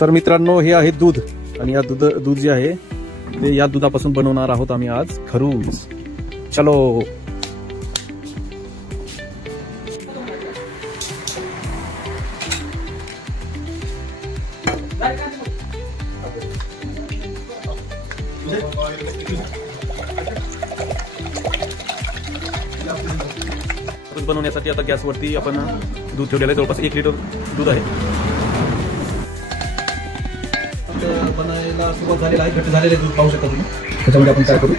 तर मित्रांनो, हे आहे दूध आणि या दूध जे आहे ते या दुधापासून बनवणार आहोत आम्ही आज खरूज. चलो. खरूज बनवण्यासाठी आता गॅसवरती आपण दूध ठेवलेलं आहे. जवळपास 1 लिटर दूध आहे. बनायला सुरुवात झालेला आहे. घट्ट झालेले दूध पाहू शकता तुम्ही. त्याच्यामध्ये आपण काय करू,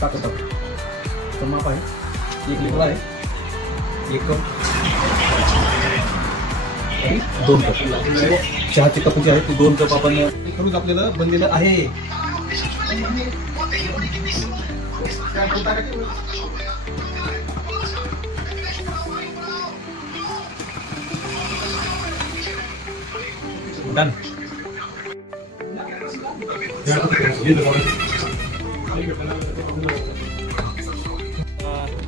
साखर टाकू. तर माप आहे 1 लिटर आहे. 1 कप आणि 2 कप चहाचे कप जे आहे ते 2 कप आपण खरूज आपल्याला बनलेलं आहे. डन.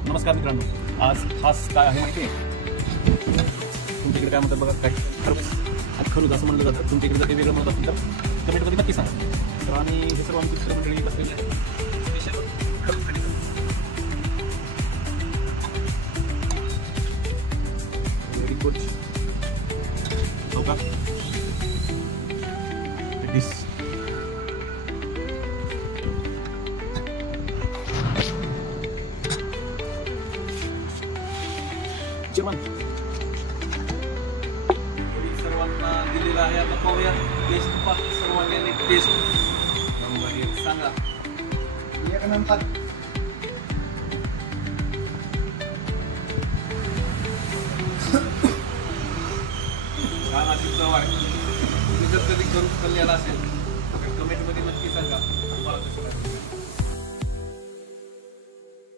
नमस्कार मित्रांनो, आज खास काय आहे माहिती आहे? तुमच्याकडे काय म्हणतात बघा, काय खरूज असं म्हणलं जातं. तुमच्याकडे जर ते वेगळं म्हणत असेल तर कमेंटमध्ये नक्की सांगा. तर आणि हे सर्व आमची दुसऱ्या मंडळी बसलेली आहे. Very good. चौका डिश जेवण सर्वांना दिलेलं आहे. आता पाहूया टेस्ट. सर्वांनी टेस्ट नंबर 1 सांगा. नंतर छान अशी चव आहे. तुम्ही जर कधी करून खाल्लेला असेल तर कमेंटमध्ये नक्की सांगा.